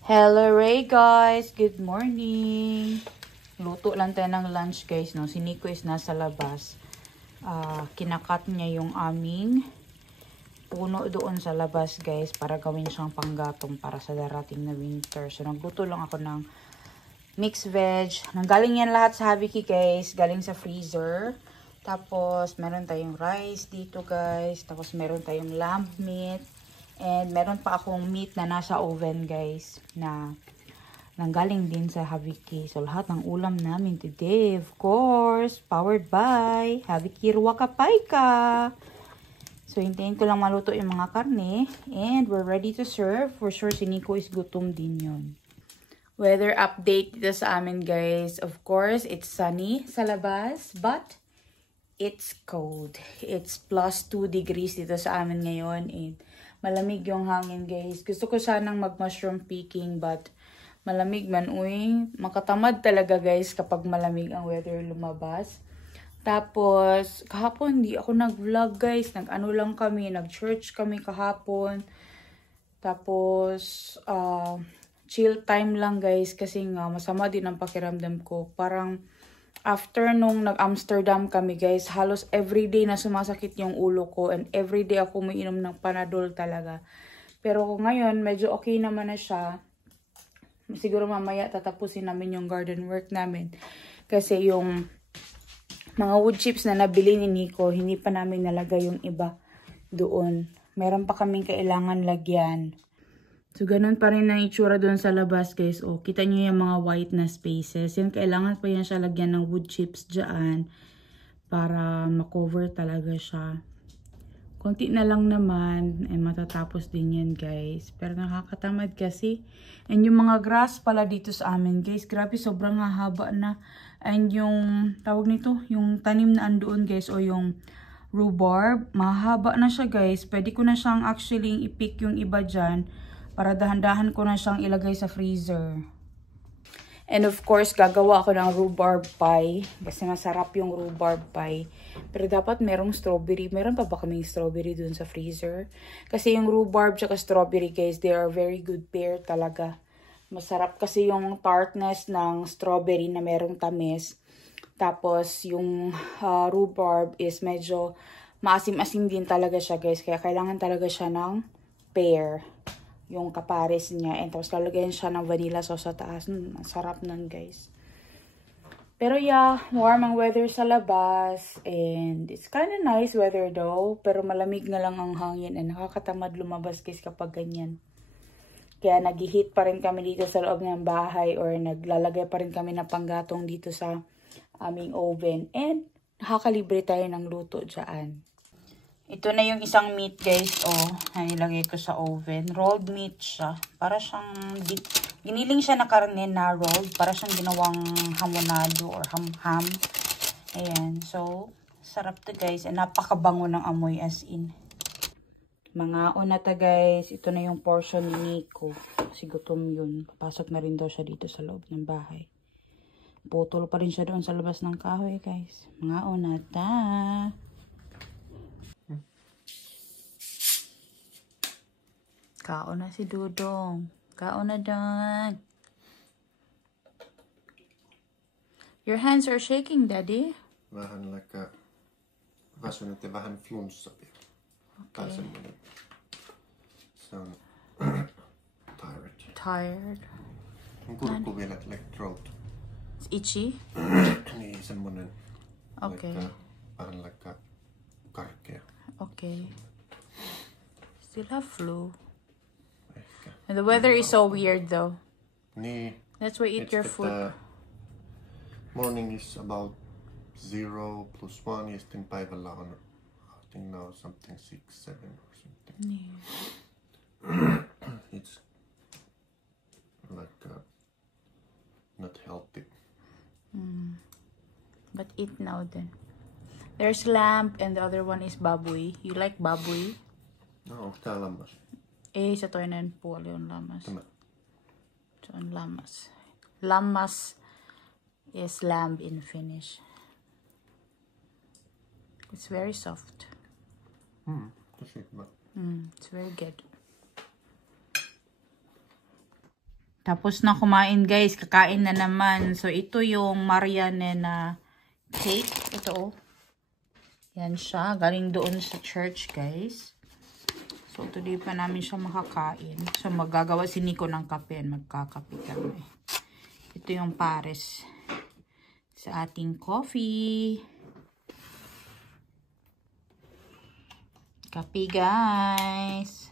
Hello Ray guys! Good morning! Luto lang tayo ng lunch guys. No? Si Nico is nasa labas. Kinakat niya yung aming puno doon sa labas guys para gawin siyang panggatong para sa darating na winter. So nagluto lang ako ng mixed veg. Nanggaling yan lahat sa Habiki guys. Galing sa freezer. Tapos meron tayong rice dito guys. Tapos meron tayong lamb meat. And meron pa akong meat na nasa oven guys na nanggaling din sa Habiki. So lahat ng ulam namin today, of course, powered by Habiki Ruaka Paika. So hintayin ko lang maluto yung mga karne and we're ready to serve. For sure si Nico is gutom din yun. Weather update dito sa amin guys. Of course, it's sunny sa labas but it's cold. It's +2 degrees dito sa amin ngayon and malamig yung hangin guys. Gusto ko sanang mag-mushroom picking but malamig man. Uy, makatamad talaga guys kapag malamig ang weather lumabas. Tapos, kahapon hindi ako nag-vlog guys. Nag-ano lang kami, nag-church kami kahapon. Tapos, chill time lang guys kasi nga masama din ang pakiramdam ko. Parang after nung nag-Amsterdam kami guys, halos everyday na sumasakit yung ulo ko and everyday ako umiinom ng Panadol talaga. Pero ngayon, medyo okay naman na siya. Siguro mamaya tatapusin namin yung garden work namin. Kasi yung mga wood chips na nabili ni Nico, hindi pa namin nalagay yung iba doon. Meron pa kaming kailangan lagyan. So, ganun pa rin ang itsura doon sa labas, guys. O, kita nyo yung mga white na spaces. Yan, kailangan pa yan siya lagyan ng wood chips dyan para makover talaga siya. Konti na lang naman, ay matatapos din yan, guys. Pero nakakatamad kasi. And yung mga grass pala dito sa amin, guys. Grabe, sobrang haba na. And yung, tawag nito, yung tanim na andoon, guys, o yung rhubarb, mahaba na siya, guys. Pwede ko na siyang actually i-pick yung iba dyan para dahan-dahan ko na siyang ilagay sa freezer. And of course, gagawa ako ng rhubarb pie. Kasi masarap yung rhubarb pie. Pero dapat merong strawberry. Meron pa ba kaming strawberry dun sa freezer? Kasi yung rhubarb at strawberry guys, they are very good pair talaga. Masarap kasi yung tartness ng strawberry na merong tamis. Tapos yung rhubarb is medyo maasim-asim din talaga siya guys. Kaya kailangan talaga siya ng pair. Yung kapares niya. And tapos lalagyan siya ng vanilla sauce sa taas. Ang sarap nun guys. Pero yeah, warm ang weather sa labas. And it's kind of nice weather though. Pero malamig na lang ang hangin. And nakakatamad lumabas guys kapag ganyan. Kaya nag-heat pa rin kami dito sa loob ng bahay. Or naglalagay pa rin kami ng panggatong dito sa aming oven. And nakakalibre tayo ng luto dyan. Ito na yung isang meat guys, na nilagay ko sa oven. Rolled meat siya. Para siyang, giniling siya na karne na rolled. Para siyang ginawang hamonado or ham. Ayan, so, sarap to guys. And napakabango ng amoy as in. Mga unata guys, ito na yung portion ni Nico. Kasi gutom yun. Papasok na rin daw siya dito sa loob ng bahay. Putol pa rin siya doon sa labas ng kahoy guys. Mga unata. Kaon na si Dudong. Kaon na dyan. Your hands are shaking, Daddy. Vähän väsynyt ja vähän flunssa vielä. Tai semmoinen. Se on tired. Tired. Mun kurkku vielä throat. It's itchy? Niin, semmoinen. Okay. Vähän karkea. Okay. Still have flu. And the weather is so weird though. Niin. That's why eat your food. Morning is about 0 + 1 ja sitten päivällä on I think now something 6, 7 or something. Yeah. It's like not healthy. But eat now then. There's lamb and the other one is baboy. You like baboy? No, onko tää lammas? Ei, se toinen puoli on lammas. Tämä. Se on lammas. Lammas is lamb in Finnish. It's very soft. Tosi hyvä. It's very good. Tapos na kumain guys, kakain na naman. So ito yung Marianne na cake. Ito oh. Yan siya, galing doon sa church guys. So today pa namin siya makakain. So magagawa si Nico ng kape and magkakape kami. Ito yung pares sa ating coffee. Kape guys.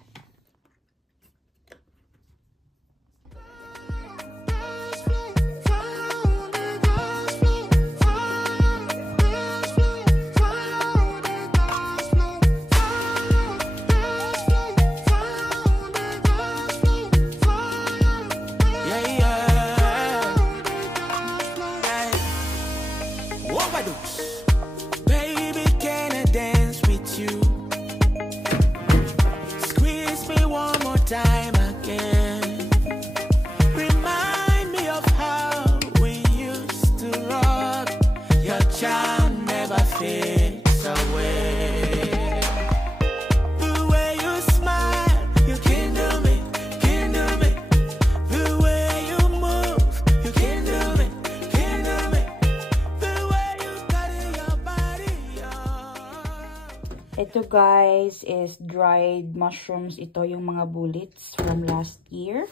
Ito guys is dried mushrooms. Ito yung mga bullets from last year.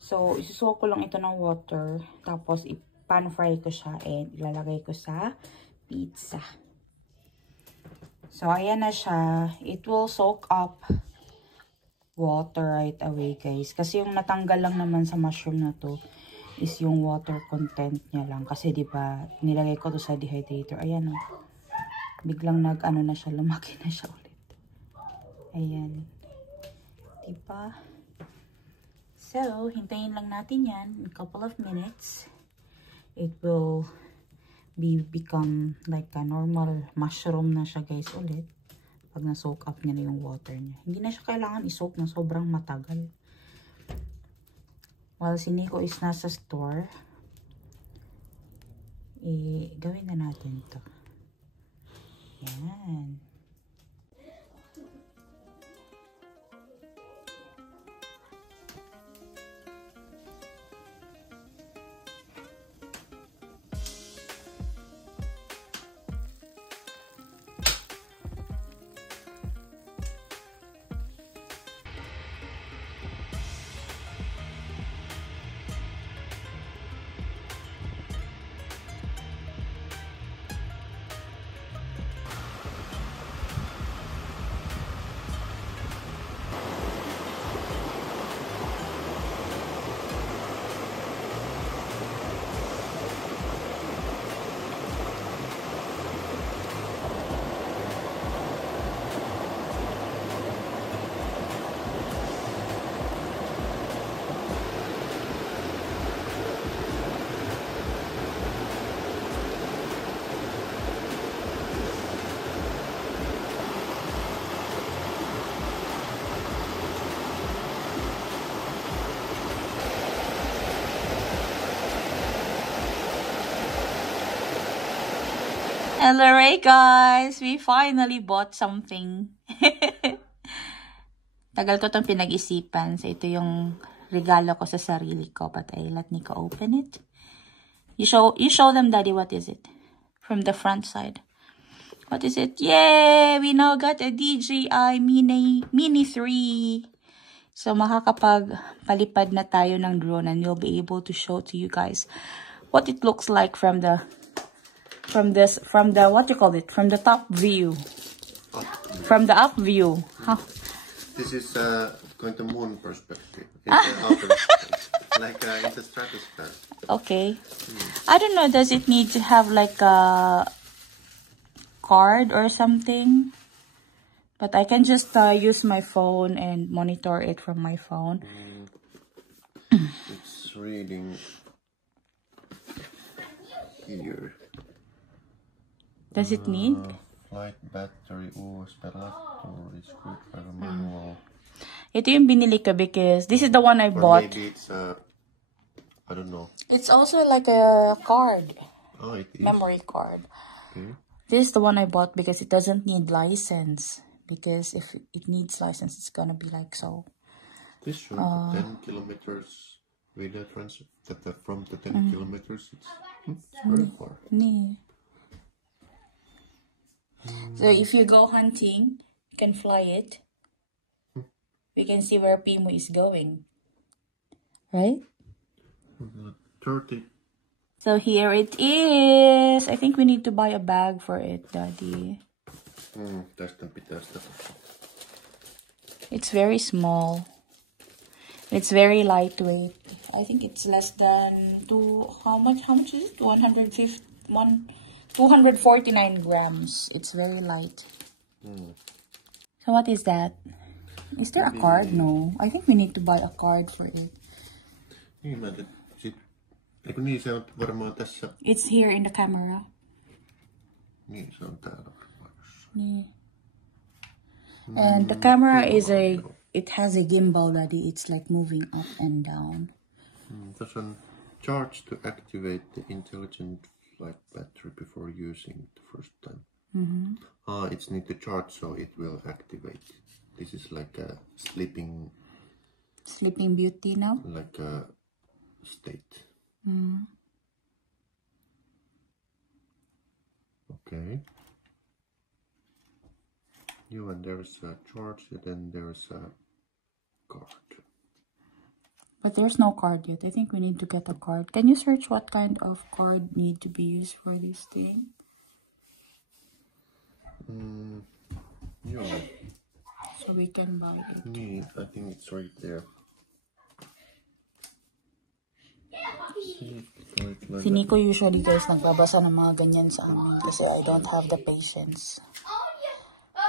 So, isusuko ko lang ito ng water. Tapos, pan fry ko siya and ilalagay ko sa pizza. So, ayan na siya. It will soak up water right away guys. Kasi yung natanggal lang naman sa mushroom na to is yung water content niya lang. Kasi diba, nilagay ko to sa dehydrator. Ayan o. Biglang nag-ano na siya, lumaki na siya ulit. Ayan. Diba? So, hintayin lang natin yan. In a couple of minutes, it will become like a normal mushroom na siya guys ulit. Pag na-soak up niya na yung water niya. Hindi na siya kailangan i-soak na sobrang matagal. While si Nico is nasa store, gawin na natin to. Yan. Alright guys, we finally bought something. Tagal ko itong pinag-isipan. So ito yung regalo ko sa sarili ko. But I let Nico open it. You show them daddy what is it. From the front side. What is it? Yay! We now got a DJI Mini 3. So makakapagpalipad na tayo ng drone and we'll be able to show to you guys what it looks like from the what you call it, from the top view, from the up view. Huh? This is going to moon perspective, like in the stratosphere. Okay. I don't know, does it need to have like a card or something? But I can just use my phone and monitor it from my phone. It's reading here. Does it need? Flight battery, USB laptop, it's quick manual. Ito yung binili ko because this is the one I bought. Maybe it's I don't know. It's also like a card. Oh, it is. Memory card. Okay. This is the one I bought because it doesn't need license. Because if it needs license, it's gonna be like so. This shows 10 kilometers with the from the 10 kilometers, it's very far. Nee. So if you go hunting, you can fly it. We can see where Pimo is going. Right? 30. So here it is. I think we need to buy a bag for it, Daddy. It's very small. It's very lightweight. I think it's less than how much is it? 249 grams. It's very light. So what is that? Is there a card? No. I think we need to buy a card for it. It's here in the camera. And the camera is it has a gimbal, Daddy. It's like moving up and down. There's a charge to activate the intelligent flight battery before using it the first time. It's need to charge, so it will activate. This is like a sleeping Beauty now. Like a state. Okay. And there's a charge, and then there's a card. But there's no card yet. I think we need to get a card. Can you search what kind of card need to be used for this thing? Yeah. So we can buy it. I think it's right there. Si Nico usually, guys, nagbabasa ng mga ganyan sa amin kasi I don't have the patience.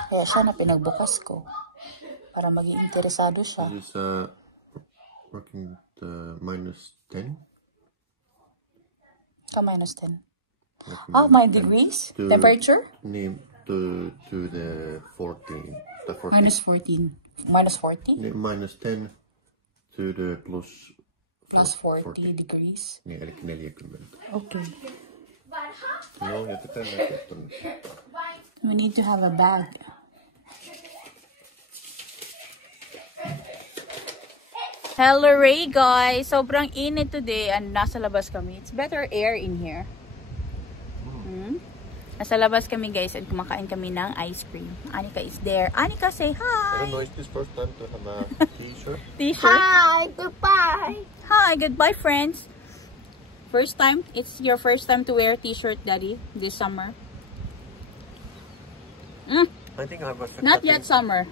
Kaya siya na pinagbukas ko para maging interesado siya. This is working the -10. -10. Oh, my degrees? Temperature? To the 14. The 14. -14. -40? -10 to the plus 40 degrees. Niin, eli 40. Okay. No, jätetään tuonne. We need to have a bag. Hello, Ray, guys. Sobrang init today and nasa labas kami. It's better air in here. Nasa labas kami, guys, and kumakain kami ng ice cream. Anika is there. Anika, say hi! I don't know, is this first time to have a t-shirt? T-shirt? Hi, goodbye. Hi, goodbye, friends. First time? It's your first time to wear t-shirt, Daddy, this summer? I think I was... Not yet summer.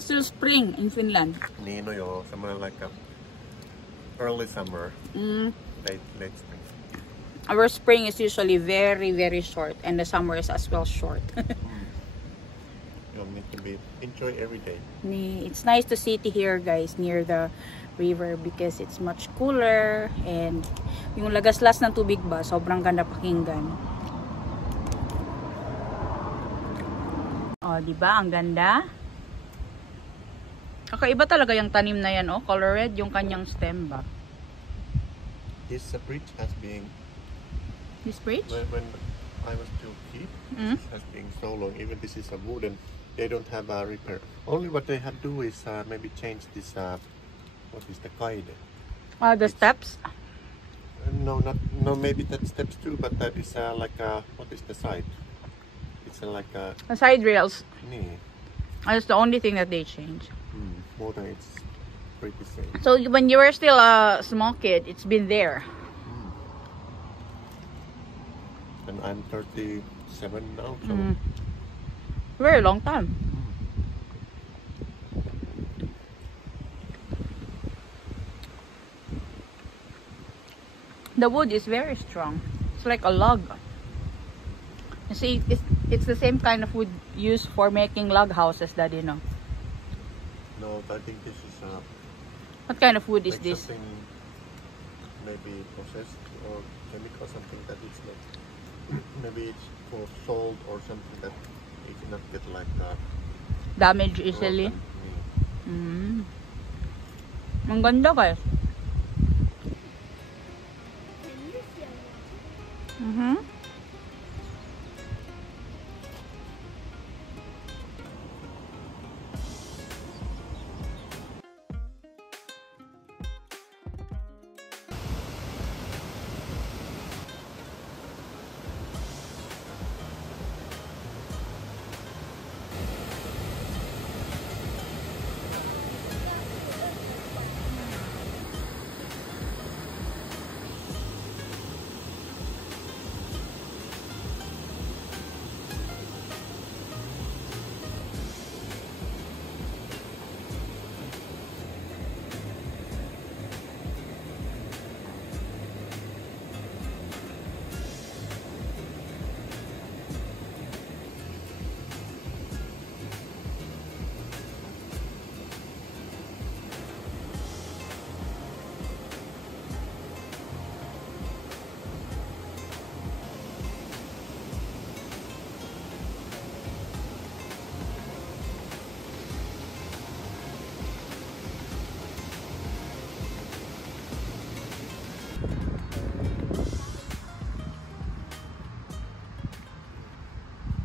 Still spring in Finland. Niin, no joo, somewhere like a early summer. Late spring. Our spring is usually very, very short, and the summer is as well short. You need to enjoy every day. It's nice to sit here, guys, near the river because it's much cooler, and yung lagaslas ng tubig ba, sobrang ganda pakinggan. Oh, di ba? Ang ganda. Kakaiba talaga yung tanim na yan, oh. Color red yung kanyang stem ba. This bridge has been... This bridge? When I was still a kid, this has been so long. Even this is a wooden, they don't have a repair. Only what they have to do is maybe change this, what is the kaide? The steps? No, maybe that steps too, but that is like what is the side? It's like a... The side rails. Nee. That's the only thing that they change. More than it's pretty same. So when you were still a small kid, it's been there. And I'm 37 now, so... Very long time. The wood is very strong. It's like a log. You see, it's the same kind of wood used for making log houses, Daddy, no? No, I think this is What kind of wood is like this? something maybe processed or chemical, something that it's like... Maybe it's for salt or something that you cannot get like Damage easily. Ang ganda, guys.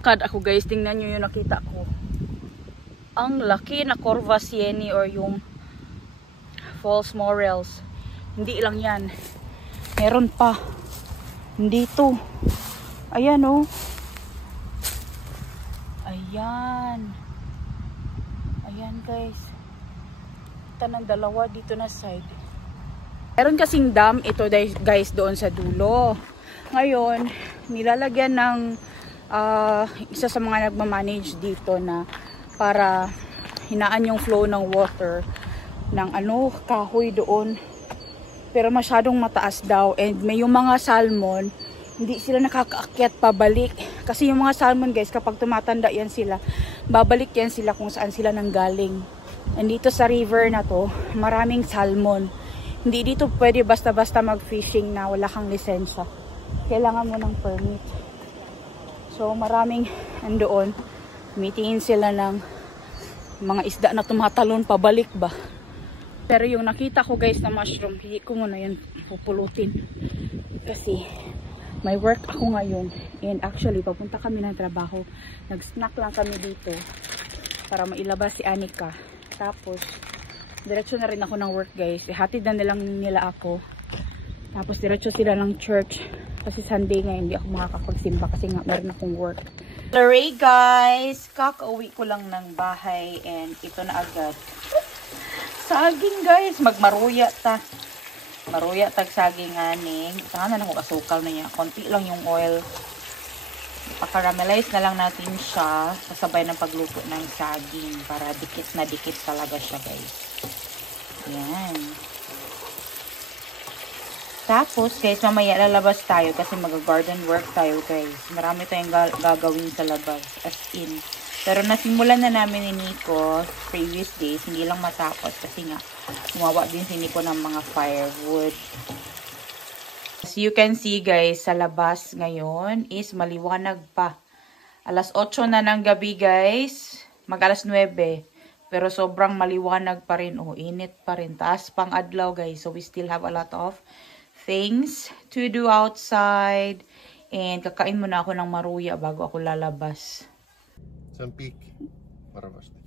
Kad ako guys, tingnan nyo yung nakita ko. Ang laki na Corva Sieni or yung False Morels. Hindi lang yan. Meron pa. Dito. Ayan oh. Ayan. Ayan guys. Kita ng dalawa dito na side. Meron kasing dam ito guys doon sa dulo. Ngayon, nilalagyan ng isa sa mga nagmamanage dito na para hinaan yung flow ng water ng kahoy doon. Pero masyadong mataas daw and may yung mga salmon, hindi sila nakakaakyat pabalik. Kasi yung mga salmon guys, kapag tumatanda yan sila, babalik yan sila kung saan sila nanggaling. And dito sa river na to, maraming salmon. Hindi dito pwede basta-basta mag-fishing na wala kang lisensya. Kailangan mo ng permit. So maraming andoon, meetingin sila ng mga isda na tumatalon pabalik ba. Pero yung nakita ko guys na mushroom, hindi ko muna yun pupulutin. Kasi may work ako ngayon. And actually, papunta kami ng trabaho. Nag-snack lang kami dito para mailabas si Anika. Tapos, diretso na rin ako ng work guys. Hatid na nilang nila ako. Tapos diretso sila ng church. Kasi Sunday ngayon, hindi ako makakapagsimba kasi nga meron akong work. Sorry guys, kakauwi ko lang ng bahay and ito na agad. Saging guys, magmaruya ta. Maruya tag saging aning. Sana na ko kasukal na niya. Konti lang yung oil. Ipa-caramelize na lang natin siya kasabay ng pagluto ng saging para dikit na dikit talaga siya guys. Ayan. Tapos guys, mamaya lalabas tayo kasi mag-garden work tayo guys. Marami tayong gagawin sa labas. As in. Pero nasimulan na namin ni Nico previous days. Hindi lang matapos kasi nga gumawa din si Nico ng mga firewood. As you can see guys, sa labas ngayon is maliwanag pa. Alas 8 na ng gabi guys. Mag alas 9. Pero sobrang maliwanag pa rin. Oh, init pa rin. Taas pang adlaw guys. So we still have a lot of things to do outside. And kakain muna ako ng maruya bago ako lalabas. Some peak. Varovasti.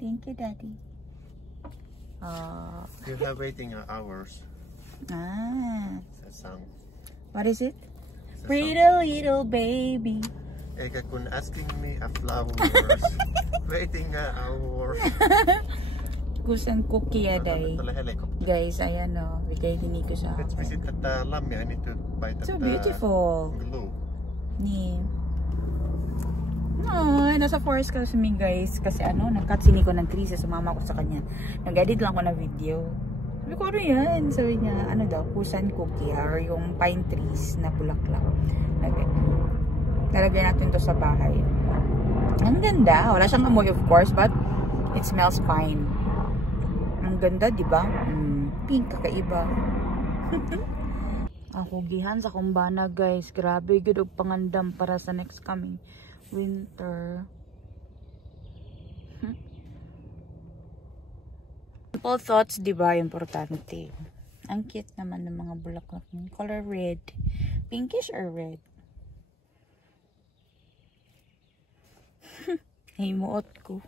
Thank you, Daddy. You have waiting hours. Song. What is it? Pretty little baby. Eikä kun asking me a flowers. Waiting hour. Kusan cookie ya, Day. Guys, ayan o. Bigay din ko sa Let's visit at Lamia. I need to buy that. So beautiful. Glue. Yeah. No, nasa forest kami guys. Kasi nag-cut si Nico ng trees. Sumama ko sa kanya. Nag-edit lang ako ng video. Sabi ko, ano yan? Sabi niya, daw, kusan cookie or yung pine trees na bulaklak. Nalagay natin to sa bahay. Ang ganda. Wala siyang amoy of course, but it smells fine. Ang ganda, di ba? Pink, kakaiba. Ang hugihan sa kumbana guys. Grabe, good og pangandam para sa next coming winter. Simple thoughts, di ba? Importante. Ang cute naman ng mga bulaklak. Color red. Pinkish or red? Himuot ko.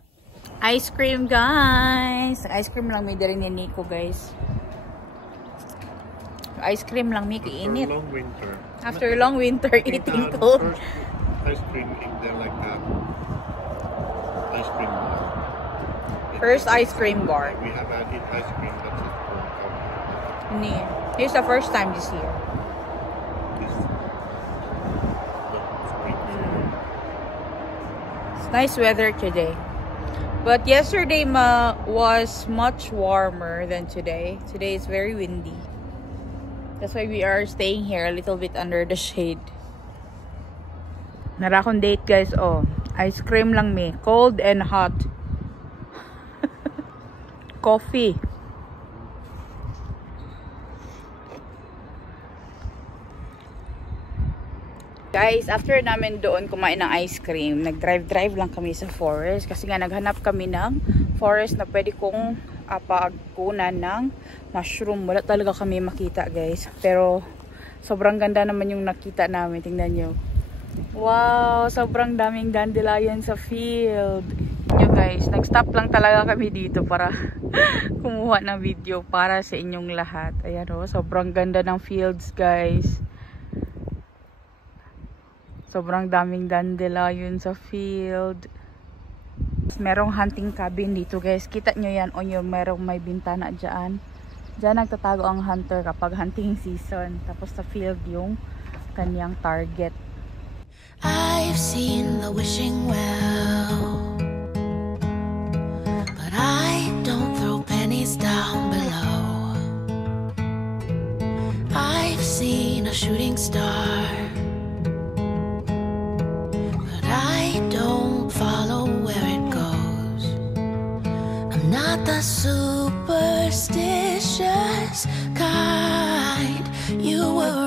Ice cream, guys! Ice cream lang may darin ni Nico, guys. Ice cream lang, Nico. Init. After long winter. After long winter, eating cold. Ice cream in there like ice cream bar. First ice cream bar. We have had ice cream that's it. Here's the first time this year. It's nice weather today. But yesterday was much warmer than today. Today is very windy. That's why we are staying here a little bit under the shade. Nara akong date guys. Oh, ice cream lang me. Cold and hot. Coffee. Guys, after namin doon kumain ng ice cream, nag-drive lang kami sa forest. Kasi nga naghanap kami ng forest na pwede kong pagkunan ng mushroom. Wala talaga kami makita guys. Pero sobrang ganda naman yung nakita namin. Tingnan nyo. Wow, sobrang daming dandelion sa field. Yo guys, nag-stop lang talaga kami dito para kumuha ng video para sa inyong lahat. Ayan oh, sobrang ganda ng fields guys. Sobrang daming dandelion sa field. Merong hunting cabin dito guys. Kita nyo yan o yung merong may bintana dyan. Dyan nagtatago ang hunter kapag hunting season. Tapos sa field yung kanyang target. I've seen the wishing well, but I don't throw pennies down below. I've seen a shooting star, but I don't follow where it goes. I'm not the superstitious kind. You were